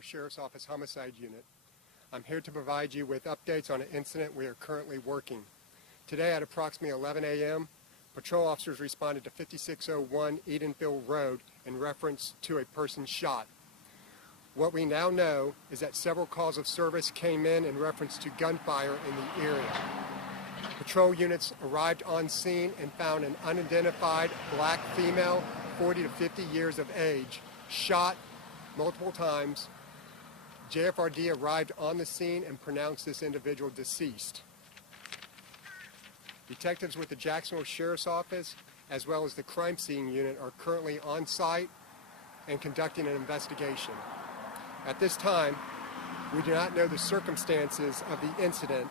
Sheriff's Office Homicide Unit. I'm here to provide you with updates on an incident we are currently working. Today at approximately 11 a.m., patrol officers responded to 5601 Edenfield Road in reference to a person shot. What we now know is that several calls of service came in reference to gunfire in the area. Patrol units arrived on scene and found an unidentified black female, 40 to 50 years of age, shot multiple times. JFRD arrived on the scene and pronounced this individual deceased. Detectives with the Jacksonville Sheriff's Office, as well as the crime scene unit, are currently on site and conducting an investigation. At this time, we do not know the circumstances of the incident,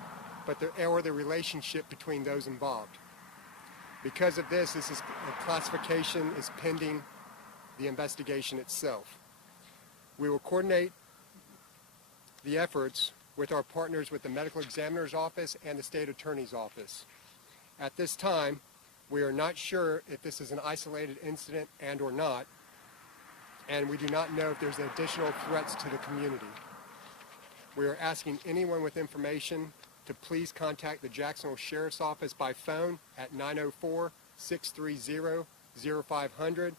but the relationship between those involved. Because of this, a classification is pending the investigation itself. We will coordinate the efforts with our partners with the Medical Examiner's Office and the State Attorney's Office. At this time, we are not sure if this is an isolated incident and or not, and we do not know if there's additional threats to the community. We are asking anyone with information to please contact the Jacksonville Sheriff's Office by phone at 904-630-0500,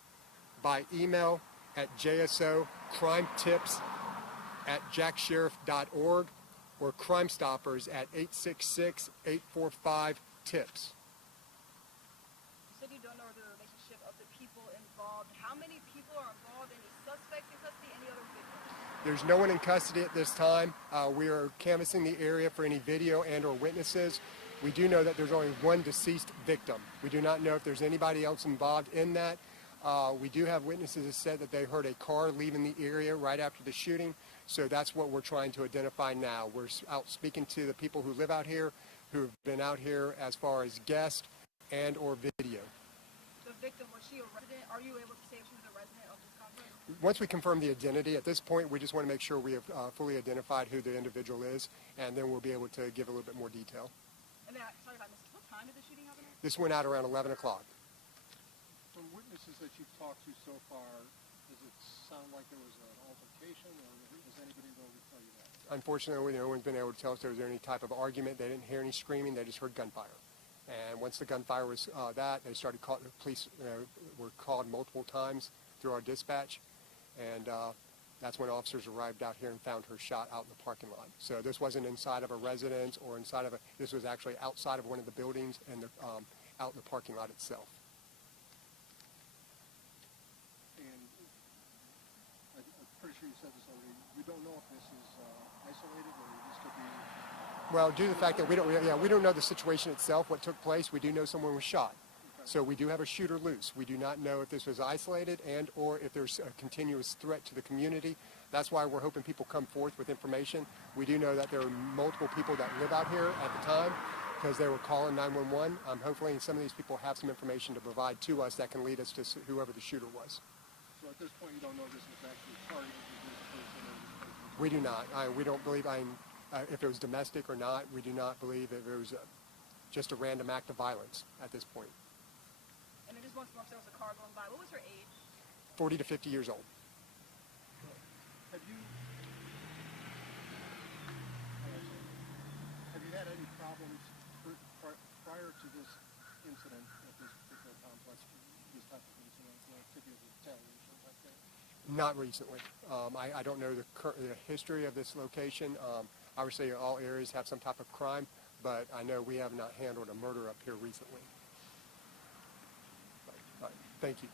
by email at jsocrimetips@jacksheriff.org, or Crime Stoppers at 866-845-TIPS. You said you don't know the relationship of the people involved. How many people are involved? Any suspects in custody? Any other victims? There's no one in custody at this time. We are canvassing the area for any video and or witnesses. We do know that there's only one deceased victim. We do not know if there's anybody else involved in that. We do have witnesses that said that they heard a car leaving the area right after the shooting, so that's what we're trying to identify now. We're out speaking to the people who live out here, who have been out here as far as guests and or video. The victim, was she a resident? Are you able to say if she was a resident of this complex? Once we confirm the identity, at this point we just want to make sure we have fully identified who the individual is, and then we'll be able to give a little bit more detail. And then, sorry if I missed, what time did the shooting happen? This went out around 11 o'clock. From witnesses that you've talked to so far, does it sound like there was an altercation, or was anybody able to tell you that? Unfortunately, no one's been able to tell us there was any type of argument. They didn't hear any screaming. They just heard gunfire. And once the gunfire was they started calling, the police were called multiple times through our dispatch, and that's when officers arrived out here and found her shot out in the parking lot. So this wasn't inside of a residence or inside of this was actually outside of one of the buildings and out in the parking lot itself. Pretty sure you said this already. You don't know if this is isolated or this could be... Well, due to the fact that we don't know the situation itself, what took place, we do know someone was shot. Okay. So we do have a shooter loose. We do not know if this was isolated and or if there's a continuous threat to the community. That's why we're hoping people come forth with information. We do know that there are multiple people that live out here at the time because they were calling 911. Hopefully some of these people have some information to provide to us that can lead us to whoever the shooter was. So at this point, you don't know this was actually targeted to this person or this person? We do not. We don't believe if it was domestic or not. We do not believe if it was just a random act of violence at this point. And then just once more, there was a car going by. What was her age? 40 to 50 years old. Have you had any problems prior to this incident at this particular complex? This type of incident, typically retaliation like that? Not recently. I don't know the history of this location. Obviously, all areas have some type of crime, but I know we have not handled a murder up here recently. All right. Thank you.